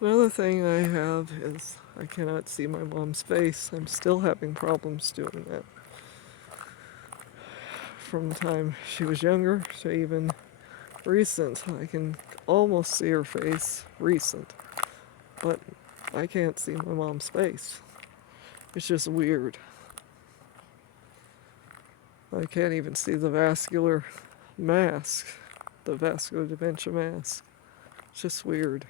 Another thing I have is I cannot see my mom's face. I'm still having problems doing that. From the time she was younger to even recent, I can almost see her face recent, but I can't see my mom's face. It's just weird. I can't even see the vascular mask, the vascular dementia mask. It's just weird.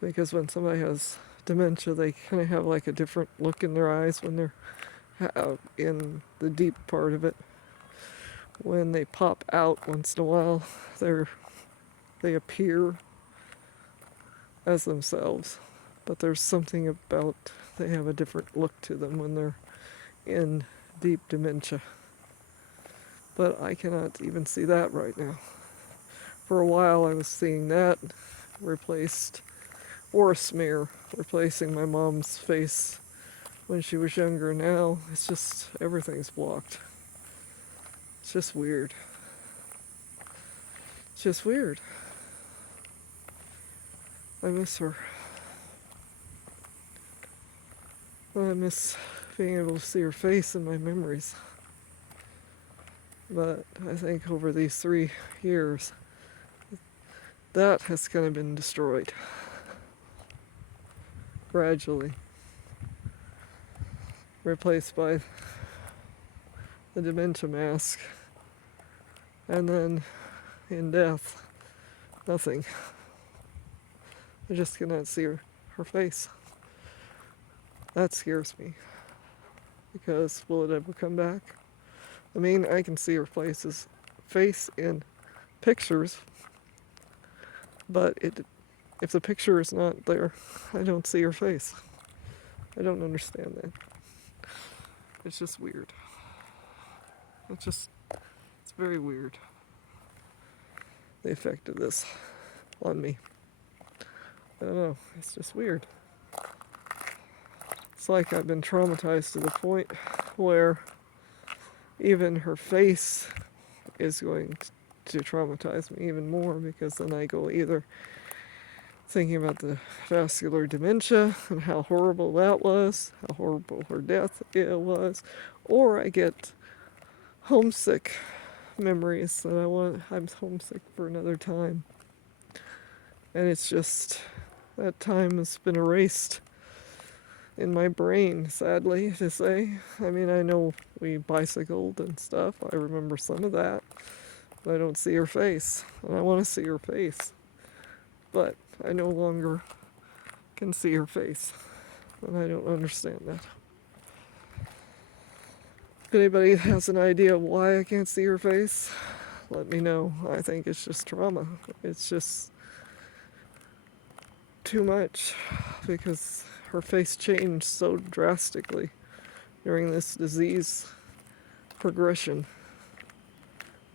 Because when somebody has dementia, they kind of have like a different look in their eyes when they're in the deep part of it. When they pop out once in a while, they appear as themselves. But there's something about they have a different look to them when they're in deep dementia. But I cannot even see that right now. For a while I was seeing that replaced, or a smear replacing my mom's face when she was younger. Now it's just everything's blocked. It's just weird. It's just weird. I miss her. I miss being able to see her face in my memories. But I think over these 3 years, that has kind of been destroyed gradually, replaced by the dementia mask, and then in death, nothing. I just cannot see her face. That scares me, because will it ever come back? I mean, I can see her face in pictures, but if the picture is not there, I don't see her face. I don't understand that. It's just weird. It's very weird, the effect of this on me. I don't know, it's just weird. It's like I've been traumatized to the point where even her face is going to traumatize me even more, because then I go either thinking about the vascular dementia and how horrible that was, how horrible her death was, or I get homesick memories that I'm homesick for another time. And it's just, that time has been erased in my brain, sadly to say. I mean, I know we bicycled and stuff. I remember some of that. But I don't see her face. And I want to see her face. But I no longer can see her face. And I don't understand that. If anybody has an idea why I can't see her face, let me know. I think it's just trauma. It's just too much, because her face changed so drastically during this disease progression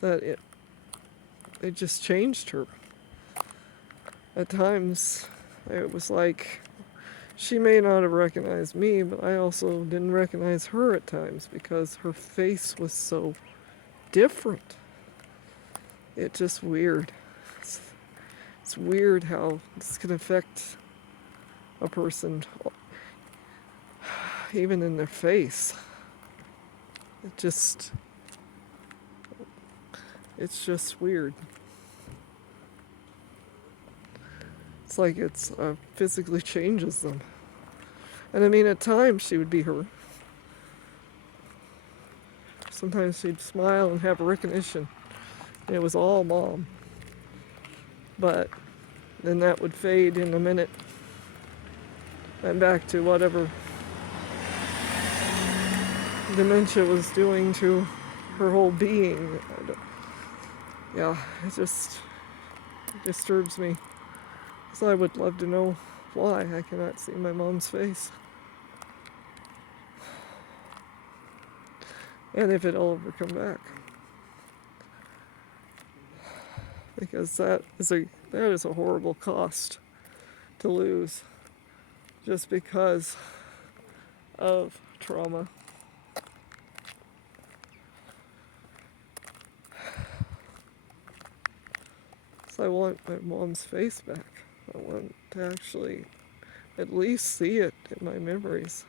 that it just changed her. At times, it was like she may not have recognized me, but I also didn't recognize her at times because her face was so different. It's just weird. It's weird how this can affect a person, even in their face. It's just weird. It's like it's physically changes them. And I mean, at times she would be her. Sometimes she'd smile and have recognition. And it was all mom. But then that would fade in a minute. And back to whatever dementia was doing to her whole being. Yeah, it just disturbs me. So I would love to know why I cannot see my mom's face. And if it'll ever come back. Because that is a horrible cost to lose just because of trauma. So I want my mom's face back. I want to actually at least see it in my memories.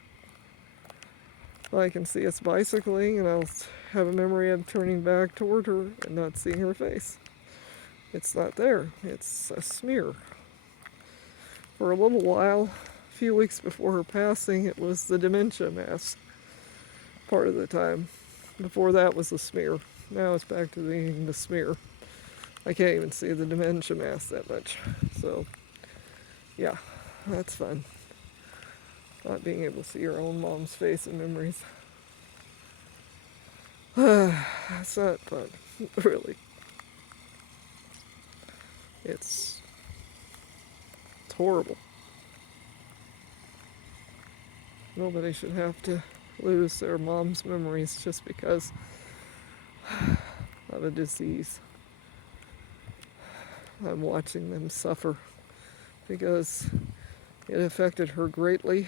I can see us bicycling, and I'll have a memory of turning back toward her and not seeing her face. It's not there. It's a smear. For a little while, a few weeks before her passing, it was the dementia mask part of the time. Before that was the smear. Now it's back to being the smear. I can't even see the dementia mask that much. So, yeah, that's fun. Not being able to see your own mom's face in memories. That's not fun, really. It's horrible. Nobody should have to lose their mom's memories just because of a disease. I'm watching them suffer because it affected her greatly,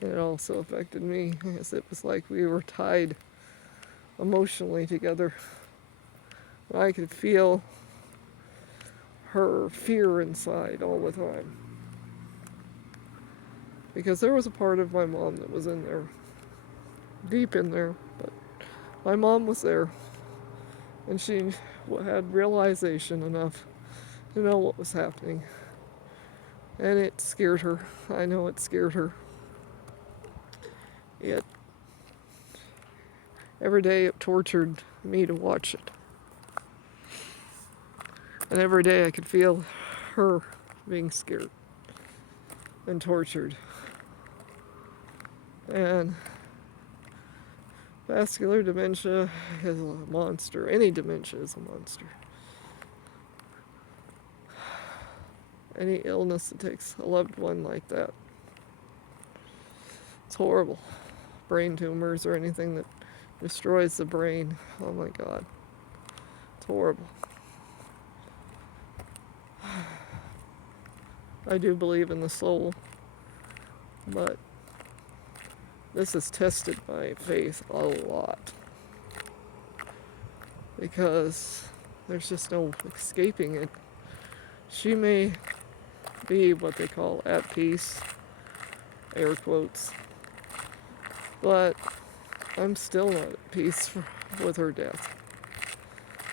and it also affected me, as it was like we were tied emotionally together. I could feel her fear inside all the time. Because there was a part of my mom that was in there, deep in there, but my mom was there, and she had realization enough to know what was happening. And it scared her. I know it scared her. It every day it tortured me to watch it. And every day I could feel her being scared and tortured. And vascular dementia is a monster. Any dementia is a monster. Any illness that takes a loved one like that. It's horrible. Brain tumors or anything that destroys the brain. Oh my God. It's horrible. I do believe in the soul, but this has tested my faith a lot. Because there's just no escaping it. She may be what they call at peace, air quotes, but I'm still not at peace with her death.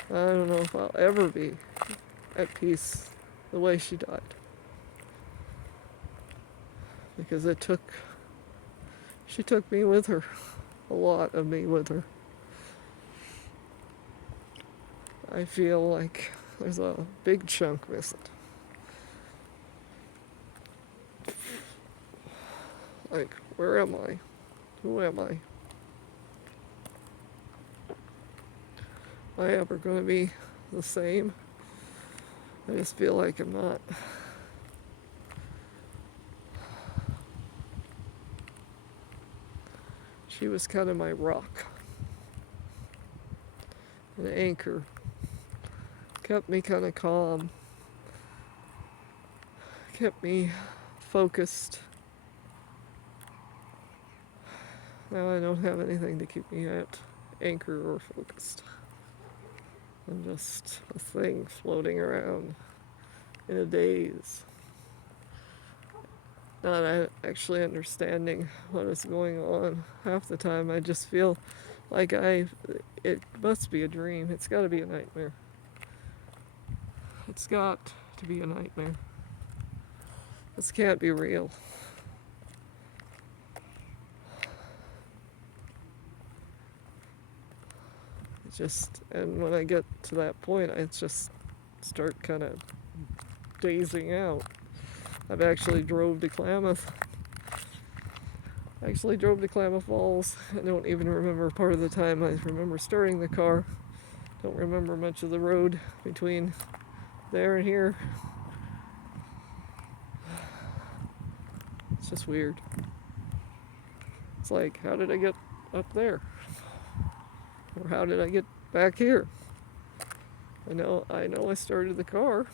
I don't know if I'll ever be at peace the way she died. Because she took me with her, a lot of me with her. I feel like there's a big chunk missing. Like, where am I? Who am I? Am I ever going to be the same? I just feel like I'm not. She was kind of my rock, an anchor. Kept me kind of calm. Kept me focused. Now I don't have anything to keep me at anchor or focused. I'm just a thing floating around in a daze. Not actually understanding what is going on. Half the time I just feel like it must be a dream. It's got to be a nightmare. It's got to be a nightmare. This can't be real. And when I get to that point, I just start kind of dazing out. I've actually drove to Klamath. Falls. I don't even remember part of the time. I remember starting the car. Don't remember much of the road between there and here. It's just weird. It's like, how did I get up there? Or how did I get back here? I know I started the car.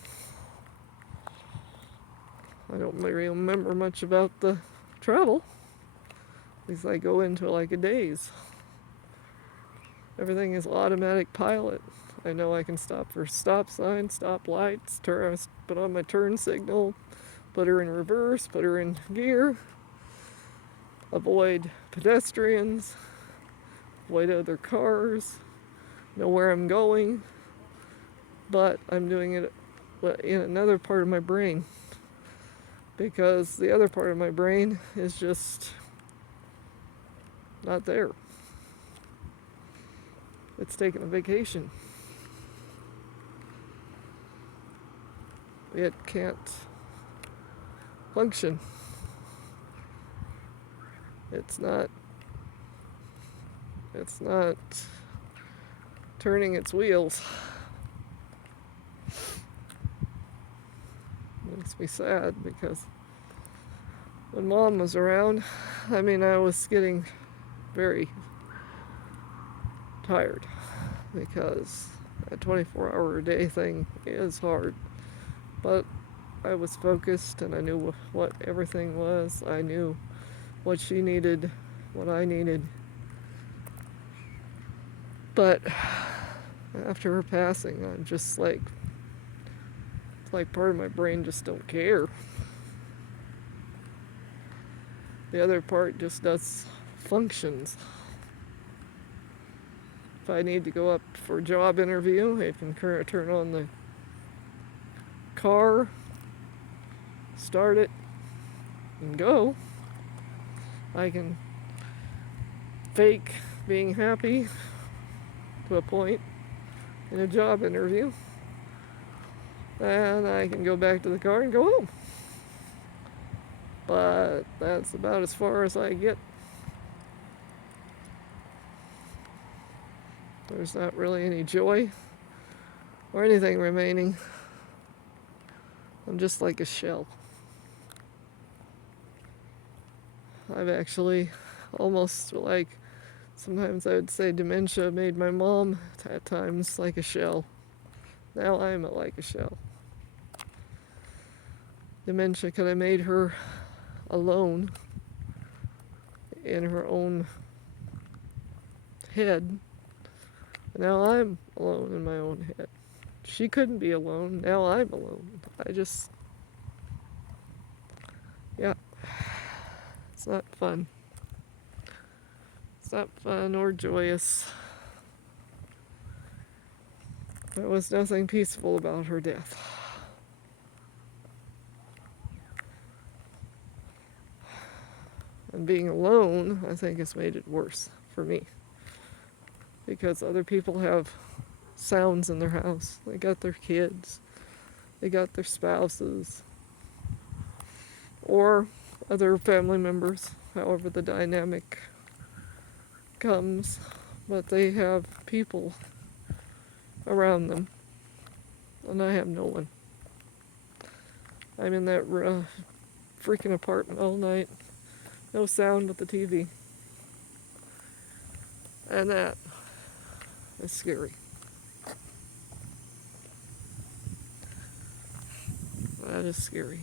I don't really remember much about the travel. Because I go into like a daze. Everything is automatic pilot. I know I can stop for stop signs, stop lights, put on my turn signal, put her in reverse, put her in gear, avoid pedestrians, avoid other cars, know where I'm going, but I'm doing it in another part of my brain because the other part of my brain is just not there. It's taking a vacation. It can't function. It's not turning its wheels. It makes me sad because when Mom was around, I mean, I was getting very tired because a 24-hour-a-day thing is hard. But I was focused and I knew what everything was. I knew what she needed, what I needed. But after her passing, I'm just like, it's like part of my brain just don't care. The other part just does functions. If I need to go up for a job interview, I can turn on the car, start it, and go. I can fake being happy to a point in a job interview, and I can go back to the car and go home. But that's about as far as I get. There's not really any joy or anything remaining. I'm just like a shell. I've actually almost like, sometimes I would say dementia made my mom at times like a shell. Now I'm like a shell. Dementia could have made her alone in her own head. Now I'm alone in my own head. She couldn't be alone. Now I'm alone. Yeah, it's not fun. It's not fun or joyous. There was nothing peaceful about her death. And being alone, I think, has made it worse for me. Because other people have sounds in their house. They got their kids. They got their spouses. Or other family members, however the dynamic comes. But they have people around them. And I have no one. I'm in that freaking apartment all night. No sound but the TV. And that is scary. That is scary.